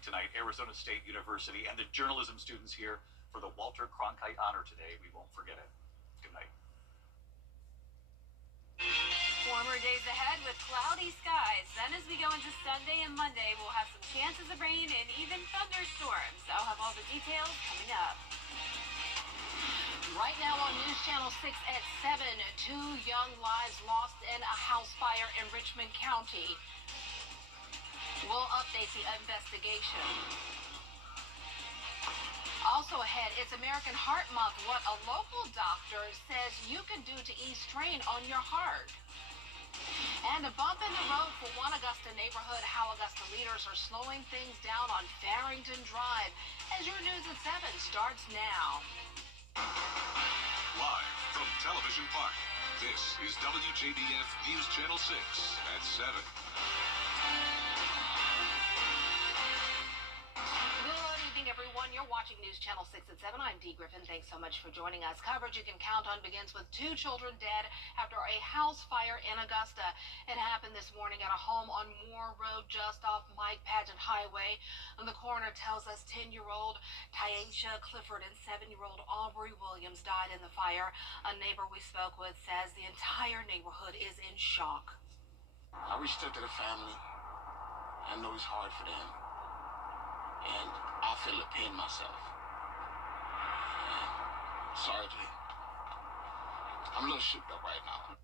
thank tonight Arizona State University and the journalism students here for the Walter Cronkite Honor today. We won't forget it. Good night. Warmer days ahead with cloudy skies. Then as we go into Sunday and Monday, we'll have some chances of rain and even thunderstorms. I'll have all the details coming up. Right now on News Channel 6 at 7, 2 young lives lost in a house fire in Richmond County. We'll update the investigation. Also ahead, it's American Heart Month. What a local doctor says you can do to ease strain on your heart. And a bump in the road for one Augusta neighborhood. How Augusta leaders are slowing things down on Farrington Drive. As your News at 7 starts now. Live from Television Park, this is WJBF News Channel 6 at 7. Everyone, you're watching News Channel 6 at 7. I'm Dee Griffin. Thanks so much for joining us. Coverage you can count on begins with 2 children dead after a house fire in Augusta. It happened this morning at a home on Moore Road just off Mike Paget Highway. And the coroner tells us 10-year-old Tyesha Clifford and 7-year-old Aubrey Williams died in the fire. A neighbor we spoke with says the entire neighborhood is in shock. I reached out to the family. I know it's hard for them. And I feel the pain myself. Sorry, I'm a little shook up right now.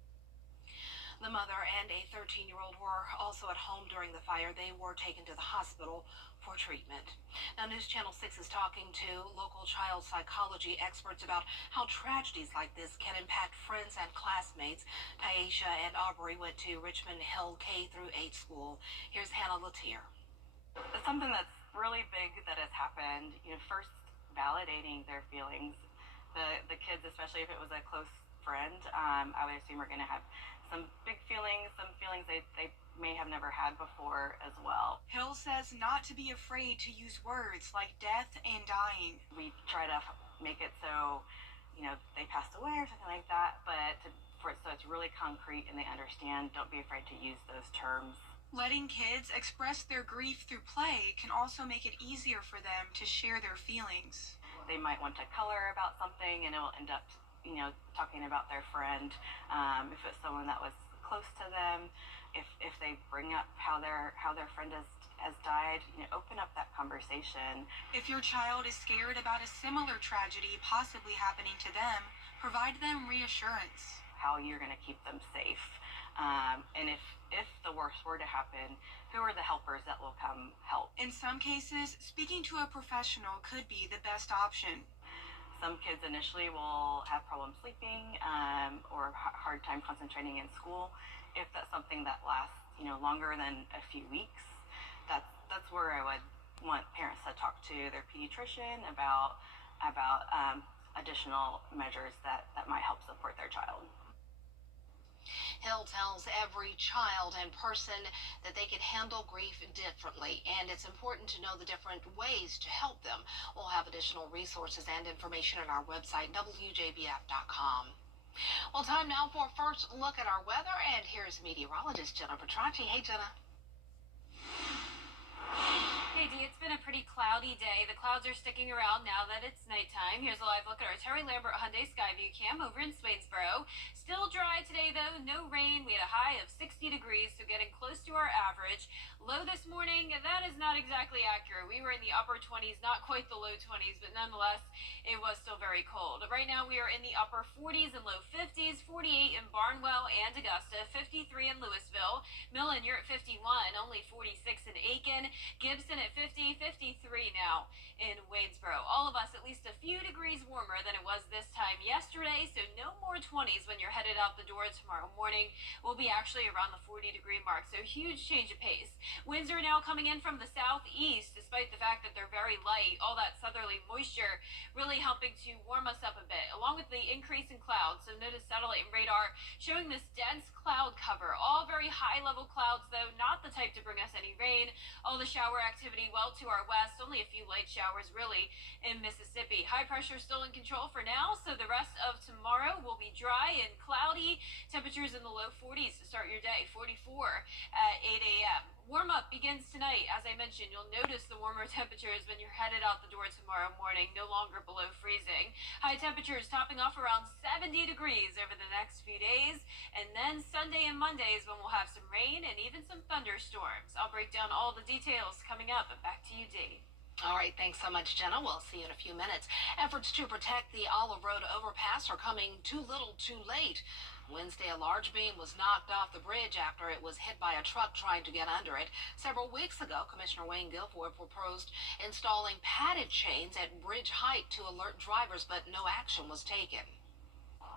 The mother and a 13-year-old were also at home during the fire. They were taken to the hospital for treatment. Now, News Channel 6 is talking to local child psychology experts about how tragedies like this can impact friends and classmates. Tyesha and Aubrey went to Richmond Hill K-8 school. Here's Hannah Latier. It's something that's really big that has happened. First validating their feelings. The kids, especially if it was a close friend, I would assume are going to have some big feelings, some feelings they may have never had before as well. Hill says not to be afraid to use words like death and dying. We try to make it so, they passed away or something like that, but so it's really concrete and they understand. Don't be afraid to use those terms. Letting kids express their grief through play can also make it easier for them to share their feelings. They might want to color about something and it will end up, talking about their friend. If it's someone that was close to them, if they bring up how their friend has died, open up that conversation. If your child is scared about a similar tragedy possibly happening to them, provide them reassurance. How you're going to keep them safe. And if the worst were to happen, who are the helpers that will come help? In some cases, speaking to a professional could be the best option. Some kids initially will have problems sleeping or hard time concentrating in school. If that's something that lasts, longer than a few weeks, that's where I would want parents to talk to their pediatrician about additional measures that might help support their child. Hill tells every child and person that they can handle grief differently, and it's important to know the different ways to help them. We'll have additional resources and information on our website, WJBF.com. Well, time now for a first look at our weather, and here's meteorologist Jenna Petracci. Hey, Jenna. Hey Dee, it's been a pretty cloudy day. The clouds are sticking around now that it's nighttime. Here's a live look at our Terry Lambert Hyundai Skyview Cam over in Swainsboro. Still dry today though, no rain. We had a high of 60 degrees, so getting close to our average. Low this morning, that is not exactly accurate. We were in the upper 20s, not quite the low 20s, but nonetheless, it was still very cold. Right now we are in the upper 40s and low 50s, 48 in Barnwell and Augusta, 53 in Louisville. Millen, you're at 51, only 46 in Aiken. Gibson at 50, 53 now in Waynesboro. All of us at least a few degrees warmer than it was this time yesterday, so no more 20s when you're headed out the door tomorrow morning. We'll be actually around the 40-degree mark, so huge change of pace. Winds are now coming in from the southeast, despite the fact that they're very light. All that southerly moisture really helping to warm us up a bit, along with the increase in clouds. So notice satellite and radar showing this dense cloud cover. All very high-level clouds, though, not the type to bring us any rain. All the shower activity well to our west, only a few light showers really in Mississippi. High pressure still in control for now, so the rest of tomorrow will be dry and cloudy. Temperatures in the low 40s to start your day, 44 at 8 a.m. Warm-up begins tonight. As I mentioned, you'll notice the warmer temperatures when you're headed out the door tomorrow morning, no longer below freezing. High temperatures topping off around 70 degrees over the next few days. And then Sunday and Monday is when we'll have some rain and even some thunderstorms. I'll break down all the details coming up. But back to you, Dee. All right, thanks so much, Jenna. We'll see you in a few minutes. Efforts to protect the Olive Road overpass are coming too little too late. Wednesday, a large beam was knocked off the bridge after it was hit by a truck trying to get under it. Several weeks ago, Commissioner Wayne Guilfoyle proposed installing padded chains at bridge height to alert drivers, but no action was taken.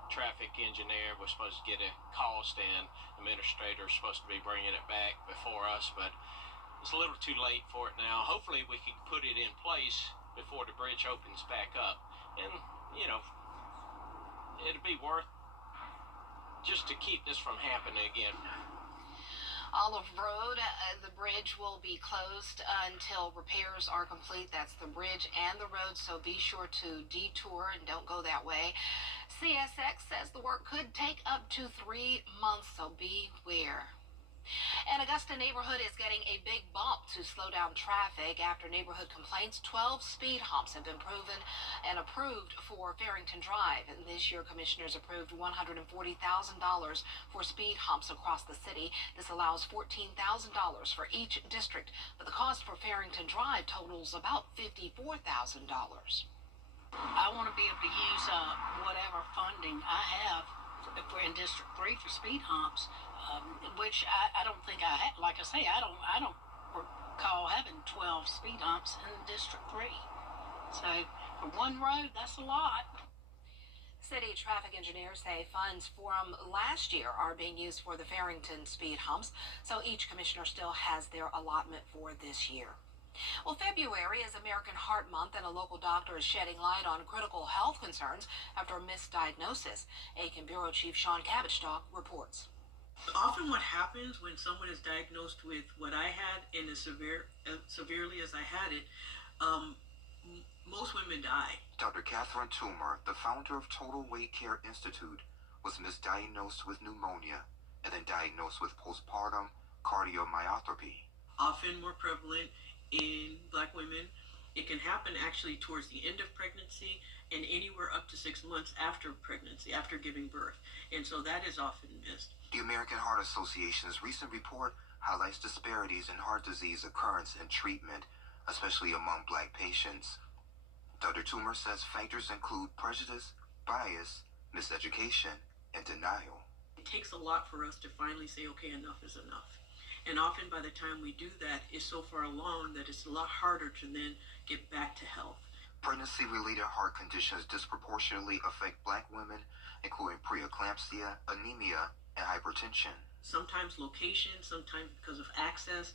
Traffic engineer was supposed to get a cost, and administrator is supposed to be bringing it back before us, but it's a little too late for it now. Hopefully we can put it in place before the bridge opens back up, and it'd be worth just to keep this from happening again. Olive Road, the bridge will be closed until repairs are complete. That's the bridge and the road, so be sure to detour and don't go that way. CSX says the work could take up to 3 months, so beware. An Augusta neighborhood is getting a big bump to slow down traffic after neighborhood complaints. 12 speed humps have been proven and approved for Farrington Drive. And this year, commissioners approved $140,000 for speed humps across the city. This allows $14,000 for each district, but the cost for Farrington Drive totals about $54,000. I want to be able to use whatever funding I have if we're in District 3 for speed humps. Which I don't think I had. Like I say, I don't recall having 12 speed humps in District 3. So for one road, that's a lot. City traffic engineers say funds from last year are being used for the Farrington speed humps, so each commissioner still has their allotment for this year. Well, February is American Heart Month, and a local doctor is shedding light on critical health concerns after a misdiagnosis. Aiken Bureau Chief Sean Cabbage-Stock reports. Often what happens when someone is diagnosed with what I had and as severely as I had it, most women die. Dr. Catherine Toomer, the founder of Total Weight Care Institute, was misdiagnosed with pneumonia and then diagnosed with postpartum cardiomyopathy. Often more prevalent in Black women. It can happen actually towards the end of pregnancy and anywhere up to 6 months after pregnancy, after giving birth. And so that is often missed. The American Heart Association's recent report highlights disparities in heart disease occurrence and treatment, especially among Black patients. Dr. Toomer says factors include prejudice, bias, miseducation, and denial. It takes a lot for us to finally say, okay, enough is enough. And often by the time we do that, it's so far along that it's a lot harder to then get back to health. Pregnancy-related heart conditions disproportionately affect Black women, including preeclampsia, anemia, and hypertension. Sometimes location, sometimes because of access,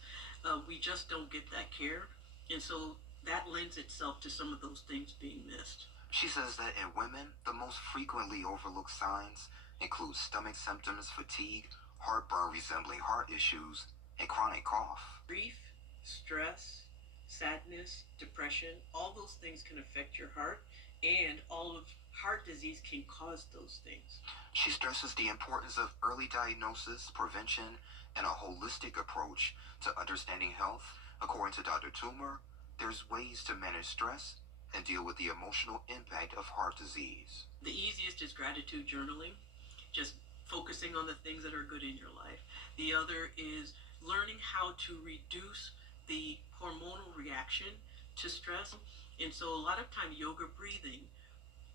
we just don't get that care. And so that lends itself to some of those things being missed. She says that in women, the most frequently overlooked signs include stomach symptoms, fatigue, heartburn resembling heart issues, and chronic cough. Grief, stress, sadness, depression, all those things can affect your heart, and all of heart disease can cause those things. She stresses the importance of early diagnosis, prevention, and a holistic approach to understanding health. According to Dr. Toomer, there's ways to manage stress and deal with the emotional impact of heart disease. The easiest is gratitude journaling, just focusing on the things that are good in your life. The other is learning how to reduce the hormonal reaction to stress. And so a lot of time, yoga breathing,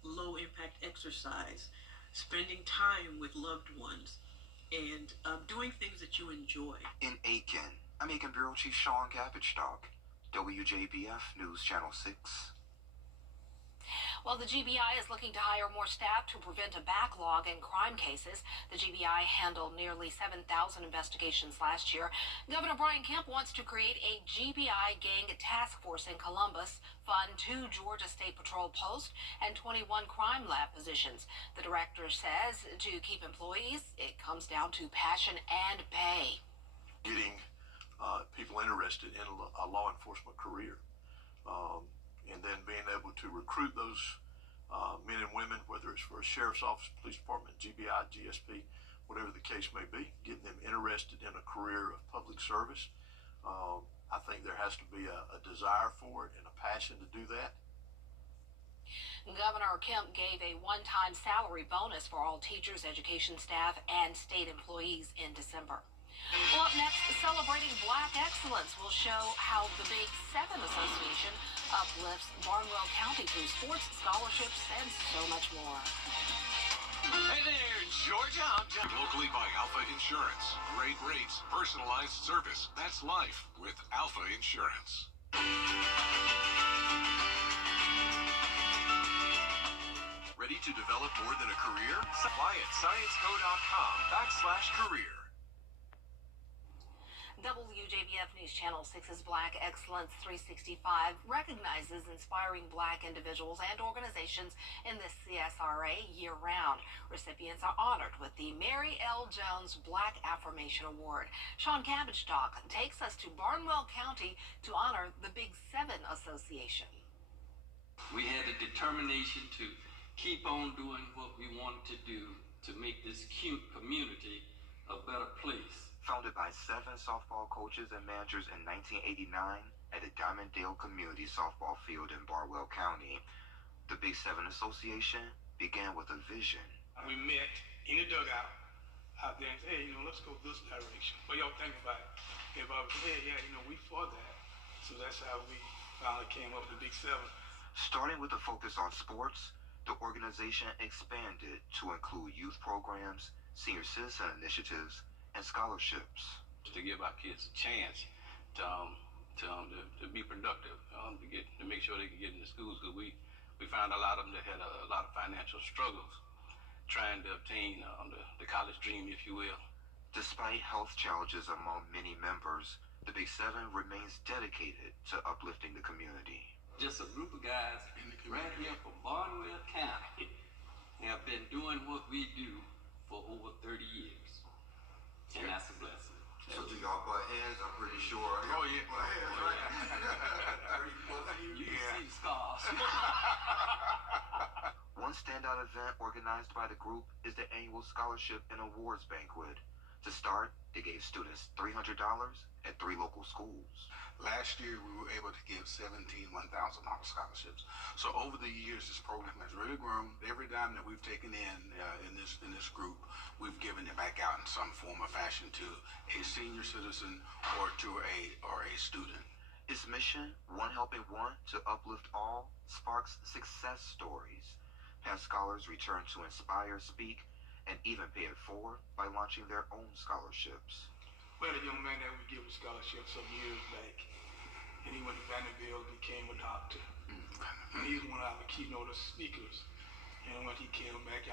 low impact exercise, spending time with loved ones, and doing things that you enjoy. In Aiken, I'm Aiken Bureau Chief Sean Cabbage-Stock, WJBF News Channel 6. Well, the GBI is looking to hire more staff to prevent a backlog in crime cases. The GBI handled nearly 7,000 investigations last year. Governor Brian Kemp wants to create a GBI gang task force in Columbus, fund 2 Georgia State Patrol posts, and 21 crime lab positions. The director says to keep employees, it comes down to passion and pay. Getting people interested in a law enforcement career. And then being able to recruit those men and women, whether it's for a sheriff's office, police department, GBI, GSP, whatever the case may be, getting them interested in a career of public service, I think there has to be a desire for it and a passion to do that. Governor Kemp gave a one-time salary bonus for all teachers, education staff, and state employees in December. Well, up next, celebrating Black excellence will show how the Big Seven Association uplifts Barnwell County through sports, scholarships, and so much more. Hey there, Georgia. I'm John. Locally by Alpha Insurance. Great rates, personalized service. That's life with Alpha Insurance. Ready to develop more than a career? Apply at scienceco.com/career. WJBF News Channel 6's Black Excellence 365 recognizes inspiring Black individuals and organizations in the CSRA year-round. Recipients are honored with the Mary L. Jones Black Affirmation Award. Sean Cabbage-Talk takes us to Barnwell County to honor the Big Seven Association. We had the determination to keep on doing what we wanted to do to make this cute community a better place. Founded by 7 softball coaches and managers in 1989 at the Diamonddale Community Softball Field in Barnwell County, the Big Seven Association began with a vision. We met in the dugout out there and said, hey, let's go this direction. What y'all think about it? Everybody said, hey, yeah, we for that. So that's how we finally came up with the Big Seven. Starting with a focus on sports, the organization expanded to include youth programs, senior citizen initiatives, and scholarships. To give our kids a chance to be productive, to make sure they can get into schools, because we found a lot of them that had a lot of financial struggles trying to obtain the college dream, if you will. Despite health challenges among many members, the Big Seven remains dedicated to uplifting the community. Just a group of guys right here from Barnwell County have been doing what we do for over 30 years. And that's a blessing. So do y'all butt heads? I'm pretty sure. Oh, yeah. You can see the scars. One standout event organized by the group is the annual scholarship and awards banquet. To start, they gave students $300 at 3 local schools. Last year, we were able to give 17 $1,000 scholarships. So over the years, this program has really grown. Every dime that we've taken in this group, we've given it back out in some form or fashion to a senior citizen or to a student. Its mission, one helping one to uplift all, sparks success stories. Past scholars return to inspire, speak, and even pay it forward by launching their own scholarships. We had a young man that we gave a scholarship some years back, and he went to Vanderbilt, became a doctor. And he's one of our keynote speakers. And when he came back,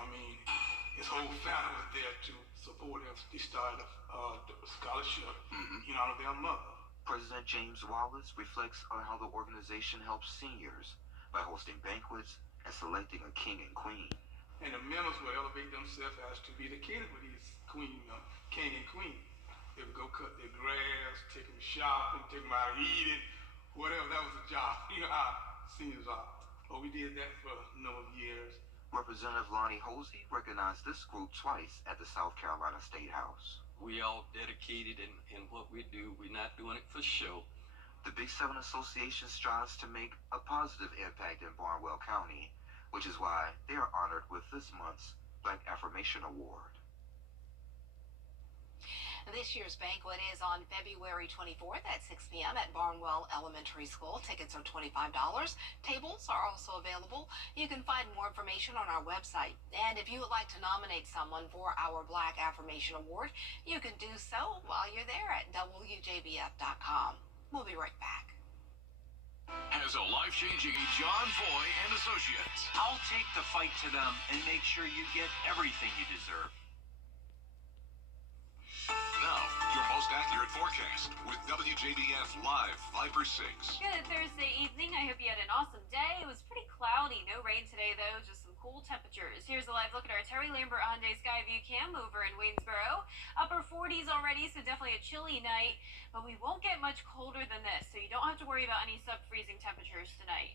his whole family was there to support him. He started a scholarship in honor of their mother. President James Wallace reflects on how the organization helps seniors by hosting banquets and selecting a king and queen. And the members will elevate themselves as to be the king for these king and queen. They would go cut their grass, take them shopping, take them out eating, whatever. That was a job. You know how seniors are. But we did that for a number of years. Representative Lonnie Hosey recognized this group twice at the South Carolina State House. We all dedicated in what we do. We're not doing it for show. The Big Seven Association strives to make a positive impact in Barnwell County, which is why they are honored with this month's Black Affirmation Award. This year's banquet is on February 24th at 6 p.m. at Barnwell Elementary School. Tickets are $25. Tables are also available. You can find more information on our website. And if you would like to nominate someone for our Black Affirmation Award, you can do so while you're there at WJBF.com. We'll be right back. As a life-changing John Foy and Associates. I'll take the fight to them and make sure you get everything you deserve. Now, your most accurate forecast with WJBF Live Viper 6. Good Thursday evening. I hope you had an awesome day. It was pretty cloudy. No rain today, though. Just some cool temperatures. Here's a live look at our Terry Lambert Hyundai Skyview Cam over in Waynesboro. Upper 40s already, so definitely a chilly night. But we won't get much colder than this, so you don't have to worry about any sub-freezing temperatures tonight.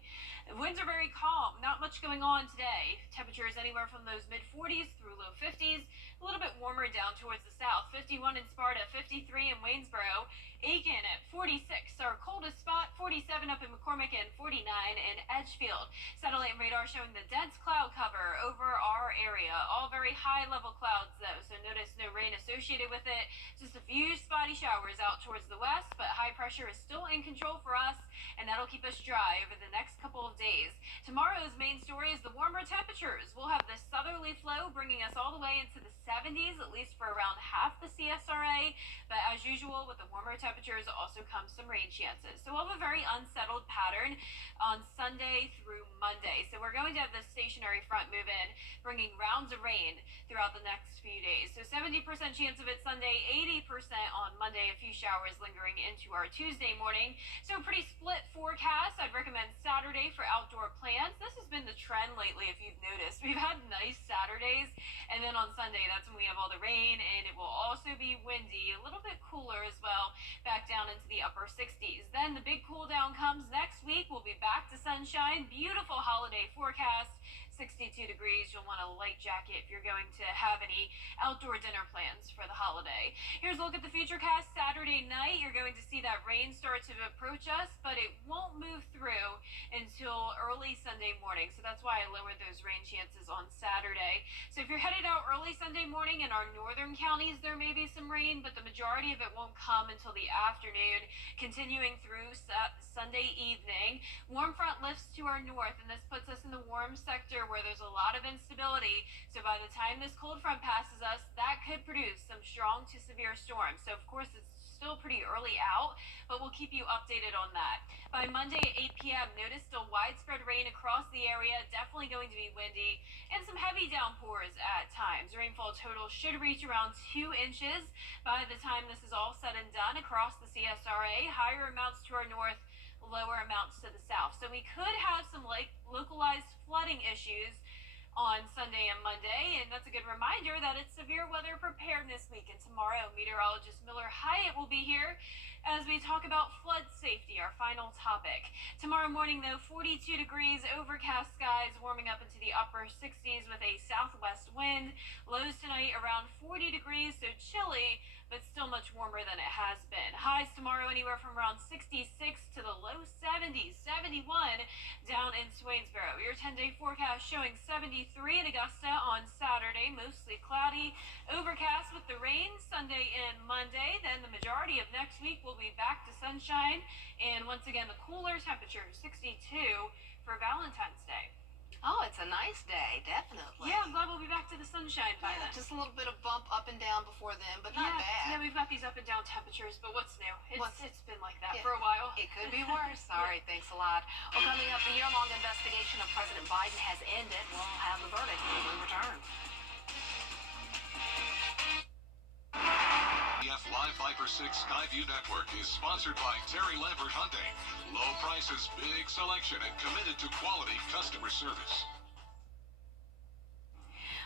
The winds are very calm. Not much going on today. Temperatures anywhere from those mid-40s through low 50s. A little bit warmer down towards the south. 51 in Sparta, 53 in Waynesboro, Aiken at 46, our coldest spot, 47 up in McCormick and 49 in Edgefield. Satellite and radar showing the dense cloud cover over our area. All very high level clouds though, so notice no rain associated with it. Just a few spotty showers out towards the west, but high pressure is still in control for us, and that'll keep us dry over the next couple of days. Tomorrow's main story is the warmer temperatures. We'll have this southerly flow bringing us all the way into the 70s, at least for around half the CSRA. But as usual, with the warmer temperatures also comes some rain chances. So we'll have a very unsettled pattern on Sunday through Monday. So we're going to have this stationary front move in, bringing rounds of rain throughout the next few days. So 70% chance of it Sunday, 80% on Monday, a few showers lingering into our Tuesday morning. So a pretty split forecast. I'd recommend Saturday for outdoor plans. This has been the trend lately, if you've noticed. We've had nice Saturdays, and then on Sunday, that's when we have all the rain, and it will also be windy, a little bit cooler as well, back down into the upper 60s. Then the big cool down comes next week. We'll be back to sunshine. Beautiful holiday forecast. 62 degrees. You'll want a light jacket if you're going to have any outdoor dinner plans for the holiday. Here's a look at the futurecast. Saturday night, you're going to see that rain start to approach us, but it won't move through until early Sunday morning. So that's why I lowered those rain chances on Saturday. So if you're headed out early Sunday morning in our northern counties, there may be some rain, but the majority of it won't come until the afternoon, continuing through Sunday evening. Warm front lifts to our north, and this puts us in the warm sector where there's a lot of instability. So by the time this cold front passes us, that could produce some strong to severe storms. So of course it's still pretty early out, but we'll keep you updated on that. By Monday at 8 p.m., notice still widespread rain across the area, definitely going to be windy, and some heavy downpours at times. Rainfall total should reach around 2 inches by the time this is all said and done across the CSRA. Higher amounts to our north, lower amounts to the south. So we could have some localized flooding issues on Sunday and Monday, and that's a good reminder that it's Severe Weather Preparedness Week, and tomorrow meteorologist Miller Hyatt will be here as we talk about flood safety, our final topic. Tomorrow morning though, 42 degrees, overcast skies, warming up into the upper 60s with a southwest wind. Lows tonight around 40 degrees, so chilly, but still much warmer than it has been. Highs tomorrow anywhere from around 66 to the low 70s, 71 down in Swainsboro. Your 10-day forecast showing 73 in Augusta on Saturday, mostly cloudy, overcast with the rain Sunday and Monday. Then the majority of next week will be back to sunshine, and once again the cooler temperature, 62 for Valentine's Day. Oh, it's a nice day, definitely. Yeah, I'm glad we'll be back to the sunshine by then. Just a little bit of bump up and down before then, but not bad. Yeah, we've got these up and down temperatures, but what's new? It's been like that Yeah. for a while. It could be worse. All right, thanks a lot. Well, coming up, the year-long investigation of President Biden has ended. We'll have the verdict when we return. WJBF Live Viper 6 Skyview Network is sponsored by Terry Lambert Hyundai. Low prices, big selection, and committed to quality customer service.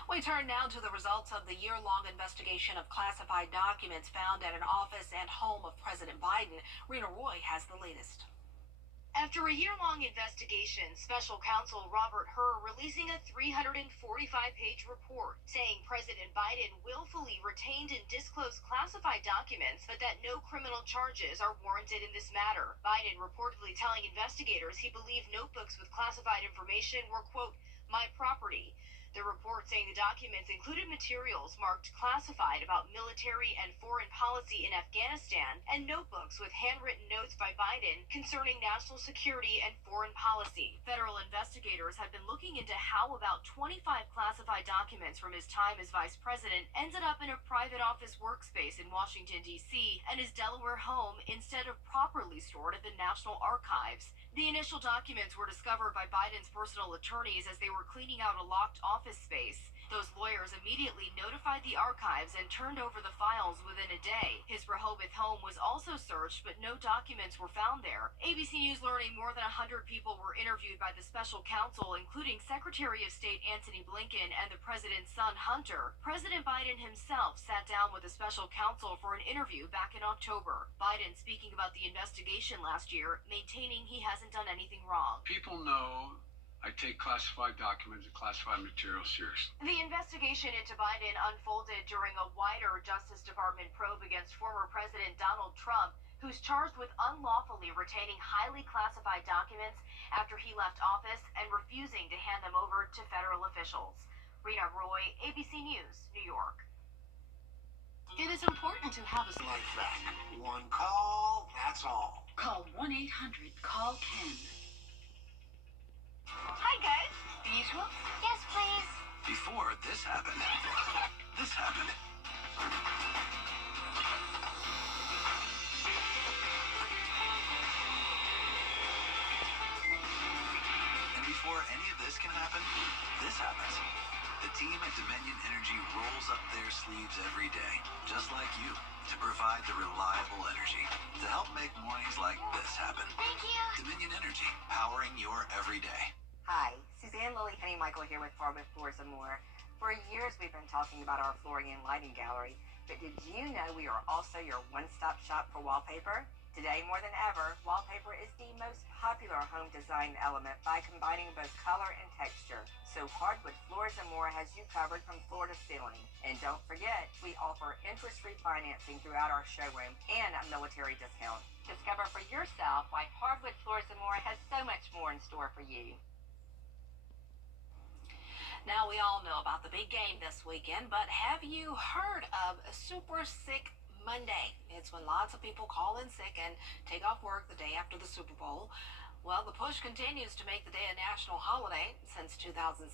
We turn now to the results of the year-long investigation of classified documents found at an office and home of President Biden. Rena Roy has the latest. After a year-long investigation, Special Counsel Robert Hur releasing a 345-page report saying President Biden willfully retained and disclosed classified documents, but that no criminal charges are warranted in this matter. Biden reportedly telling investigators he believed notebooks with classified information were, quote, my property. The report saying the documents included materials marked classified about military and foreign policy in Afghanistan and notebooks with handwritten notes by Biden concerning national security and foreign policy. Federal investigators have been looking into how about 25 classified documents from his time as vice president ended up in a private office workspace in Washington, D.C. and his Delaware home instead of properly stored at the National Archives. The initial documents were discovered by Biden's personal attorneys as they were cleaning out a locked office space. Those lawyers immediately notified the archives and turned over the files within a day. His Rehoboth home was also searched, but no documents were found there. ABC News learning more than 100 people were interviewed by the special counsel, including Secretary of State Antony Blinken and the president's son, Hunter. President Biden himself sat down with the special counsel for an interview back in October. Biden speaking about the investigation last year, maintaining he hasn't done anything wrong. People know I take classified documents and classified material seriously. The investigation into Biden unfolded during a wider Justice Department probe against former President Donald Trump. who's charged with unlawfully retaining highly classified documents after he left office and refusing to hand them over to federal officials. Rena Roy, ABC News, New York. It is important to have a Like that. One call, that's all. Call 1-800-CALL-KEN. Hi, guys. The usual? Yes, please. Before this happened. And before any of this can happen, this happens. The team at Dominion Energy rolls up their sleeves every day, just like you, to provide the reliable energy to help make mornings like this happen. Thank you. Dominion Energy, powering your everyday. Hi, Suzanne Lily Henny Michael here with Hardwood Floors and More. For years we've been talking about our flooring and lighting gallery, but did you know we are also your one-stop shop for wallpaper? Today more than ever, wallpaper is the most popular home design element by combining both color and texture. So Hardwood Floors and More has you covered from floor to ceiling. And don't forget, we offer interest-free financing throughout our showroom and a military discount. Discover for yourself why Hardwood Floors and More has so much more in store for you. Now we all know about the big game this weekend, but have you heard of Super Sick Monday? It's when lots of people call in sick and take off work the day after the Super Bowl. Well, the push continues to make the day a national holiday. Since 2017,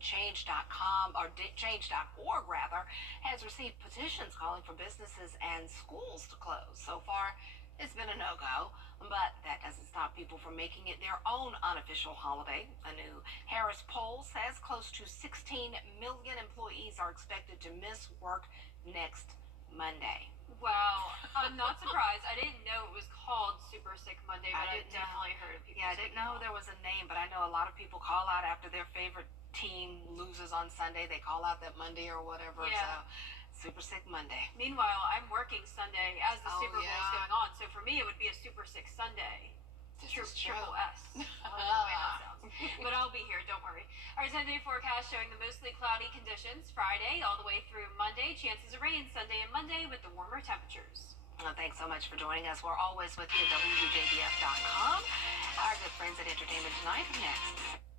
Change.com, or Change.org rather, has received petitions calling for businesses and schools to close. So far, it's been a no-go, but that doesn't stop people from making it their own unofficial holiday. A new Harris poll says close to 16 million employees are expected to miss work next Monday. Wow, I'm not surprised. I didn't know it was called Super Sick Monday, but I've definitely heard of people. Yeah, I didn't know there was a name, but I know a lot of people call out after their favorite team loses on Sunday. They call out that Monday or whatever. Yeah. So, Super Sick Monday. Meanwhile, I'm working Sunday as the Oh, Super Bowl is yeah. going on, so for me it would be a Super Sick Sunday. This is Triple true. S. I like the way that sounds. But I'll be here, don't worry. Our 10-day forecast showing the mostly cloudy conditions Friday all the way through Monday. Chances of rain Sunday and Monday with the warmer temperatures. Well, thanks so much for joining us. We're always with you at WJBF.com. Our good friends at Entertainment Tonight are next.